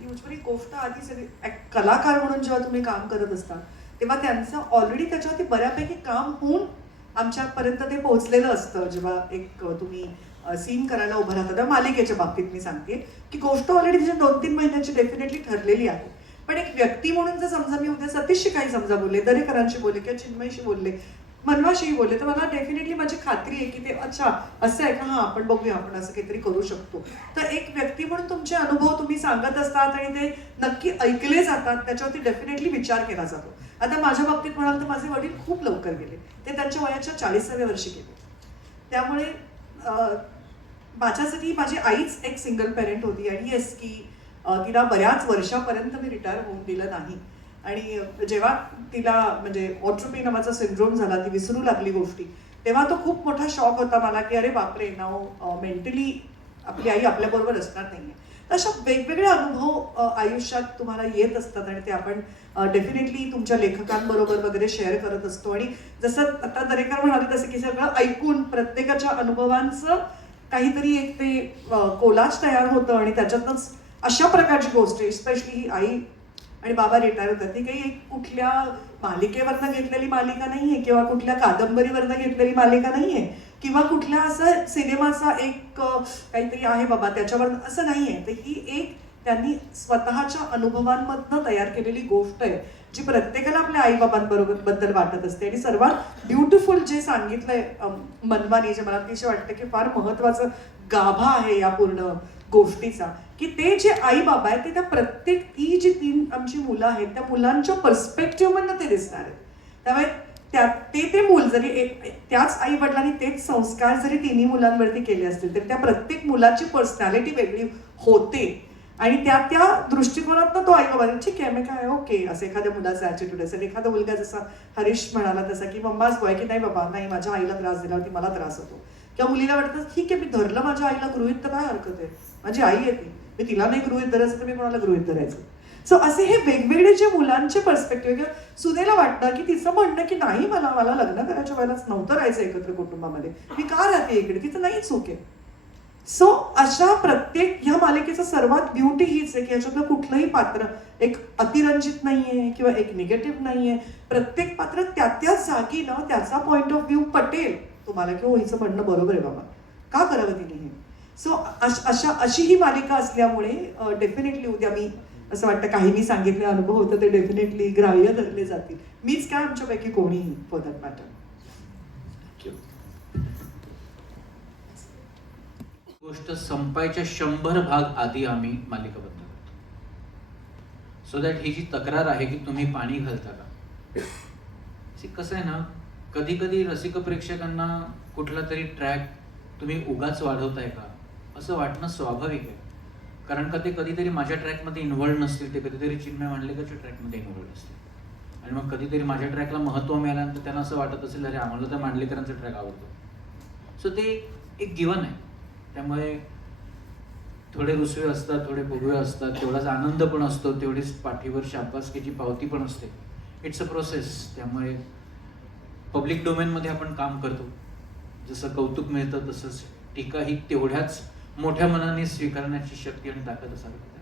म्हणजे कोफ्ता आधी सगळी कलाकार म्हणून जेव्हा तुम्ही काम करत असता तेव्हा त्यांचं ऑलरेडी त्याच्यावरती बऱ्यापैकी काम होऊन आमच्यापर्यंत ते पोहोचलेलं असतं. जेव्हा एक तुम्ही सीन करायला उभं राहता तेव्हा मालिकेच्या बाबतीत मी सांगते की गोष्ट ऑलरेडी तिच्या दोन तीन महिन्याची डेफिनेटली ठरलेली आहे. पण एक व्यक्ती म्हणून जर समजा मी उद्या सतीशशी काही समजा बोलले दरेकरांशी बोलले किंवा चिन्मयशी बोलले मनवाशी बोलले तर मला डेफिनेटली माझी खात्री आहे की ते अच्छा असं आहे का? हां आपण बघूया आपण असं काहीतरी करू शकतो. तर एक व्यक्ती म्हणून तुमचे अनुभव तुम्ही सांगत असतात आणि ते नक्की ऐकले जातात त्याच्यावरती डेफिनेटली विचार केला जातो. आता माझ्या बाबतीत म्हणाल तर माझे वडील खूप लवकर गेले. ते त्यांच्या वयाच्या चाळीसाव्या वर्षी गेले. त्यामुळे अं, माझ्यासाठी माझी आईच एक सिंगल पेरेंट होती आणि येस की तिला बऱ्याच वर्षापर्यंत मी रिटायर होऊन दिलं नाही. आणि जेव्हा तिला म्हणजे ऑट्रोपी नावाचा सिंड्रोम झाला ती विसरू लागली गोष्टी तेव्हा तो खूप मोठा शॉक होता मला की अरे बापरे नाव मेंटली uh, आपली आई आपल्याबरोबर असणार नाही आहे अशा वेगवेगळे अनुभव uh, आयुष्यात तुम्हाला येत असतात आणि ते आपण uh, डेफिनेटली तुमच्या लेखकांबरोबर वगैरे शेअर करत असतो. आणि जसं आता दरेकर म्हणाले तसं की सगळं ऐकून प्रत्येकाच्या अनुभवांचं काहीतरी एक ते कोलाज तयार होतं आणि त्याच्यातच अशा प्रकारची गोष्ट स्पेशली ही आई आणि बाबा रिटायर होतात. ती काही एक कुठल्या मालिकेवरनं घेतलेली मालिका नाहीये किंवा कुठल्या कादंबरीवरनं घेतलेली मालिका नाहीये किंवा कुठल्या असं सिनेमाचा एक काहीतरी आहे बाबा त्याच्यावर असं नाहीये. तर ही एक त्यांनी स्वतःच्या अनुभवांमधनं तयार केलेली गोष्ट आहे जी प्रत्येकाला आपल्या आईबाबांबरोबरबद्दल वाटत असते. आणि सर्वात ब्युटिफुल जे सांगितलंय मनवानी जे मला अतिशय वाटतं की फार महत्वाचं गाभा आहे या पूर्ण गोष्टीचा की ते जे आई बाबा आहेत ते त्या प्रत्येक ती जी तीन आमची मुलं आहेत त्या मुलांच्या पर्स्पेक्टिव्हमधनं ते दिसणार आहेत. त्यामुळे त्या ते ते मूल जरी एक त्याच आई वडिलांनी तेच संस्कार जरी तिन्ही मुलांवरती केले असतील तर त्या प्रत्येक मुलाची पर्सनॅलिटी वेगळी होते. आणि त्या त्या दृष्टिकोनातनं तो आई बाबा ठीक आहे मी काय ओके असं एखाद्या मुलाचा ॲटिट्यूड असेल एखादा मुलगा जसा हरीश म्हणाला तसा की मम्माच बॉय की नाही बाबा? नाही माझ्या आईला त्रास दिल्यावरती मला त्रास होतो. किंवा मुलीला वाटतं ठीक आहे मी धरलं माझ्या आईला गृहित तर काय हरकत आहे? माझी आई येते मी तिला नाही गृहित धरायचं तर मी कोणाला गृहित धरायचं? सो असे हे वेगवेगळे जे मुलांचे पर्स्पेक्टिव्ह किंवा सुनेला वाटतं की तिचं म्हणणं की नाही मला मला लग्न करायच्या वेळेलाच नव्हतं राहायचं एकत्र कुटुंबामध्ये. मी का राहते इकडे? तिचं नाही चूक आहे. सो अशा प्रत्येक ह्या मालिकेचं सर्वात ब्युटी हीच आहे की ह्याच्यातलं कुठलंही पात्र एक अतिरंजित नाहीये किंवा एक निगेटिव्ह नाहीये. प्रत्येक पात्र त्या त्या जागी ना त्याचा पॉईंट ऑफ व्ह्यू पटेल. तुम्हाला की हो हिचं म्हणणं बरोबर आहे बाबा. का करावं तिने हे? सो अशा अशी ही मालिका असल्यामुळे डेफिनेटली उद्या मी असं वाटतं काही मी सांगितले अनुभव होतं ते डेफिनेटली ग्राह्य धरले जातील. मीच काय आमच्यापैकी कोणीही फॉर दॅट मॅटर गोष्ट संपायच्या शंभर भाग आधी आम्ही मालिका बंद करतो. सो दॅट ही जी तक्रार आहे की तुम्ही पाणी घालता का? कसं आहे ना कधी कधी रसिक प्रेक्षकांना कुठला तरी ट्रॅक तुम्ही उगाच वाढवताय का? असं वाटणं स्वाभाविक आहे. कारण का ते कधीतरी माझ्या ट्रॅकमध्ये इन्व्हॉल्ड नसतील ते कधीतरी चिन्मय मांडलेकरच्या ट्रॅकमध्ये इन्व्हॉल्ड असतील. आणि मग कधीतरी माझ्या ट्रॅकला महत्त्व मिळाल्यानंतर त्यांना असं वाटत असेल अरे आम्हाला तर मांडलेकरांचा ट्रॅक आवडतो. सो ते एक गिवन आहे. त्यामुळे थोडे रुसवे असतात थोडे फुगवे असतात तेवढाच आनंद पण असतो तेवढीच पाठीवर शाबासकीची पावती पण असते. इट्स अ प्रोसेस त्यामुळे पब्लिक डोमेनमध्ये आपण काम करतो. जसं कौतुक मिळतं तसंच टीका ही तेवढ्याच मोठ्या मनाने स्वीकारण्याची शक्ती आणि ताकद असावी.